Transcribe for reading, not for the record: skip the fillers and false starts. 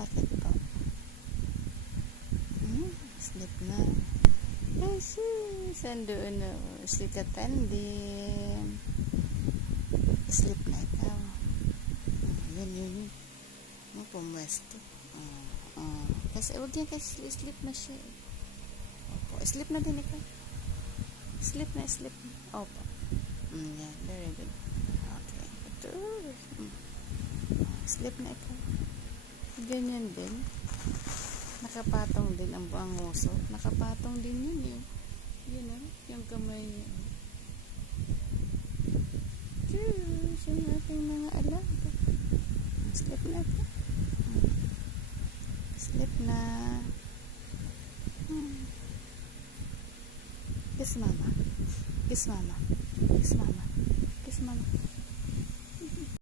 Bakit po? Sleep na. Ay, sis. Andoon na. Sleep ka tandem. Sleep na ikaw. Yun. Pumwesto. Kasi huwag yan kasi sleep na siya. Opo. Sleep na din ikaw. Sleep na. Opo. Yeah, very good. Okay. Ito. Sleep na ikaw. Ganyan din. Nakapatong din ang buang nguso. Nakapatong din yun eh. Yun o. Yung kamay niya. Diyos. Yung ating mga alaga. Sleep na ito. Sleep na. Kiss mama. Kiss mama. Kiss mama. Kiss mama.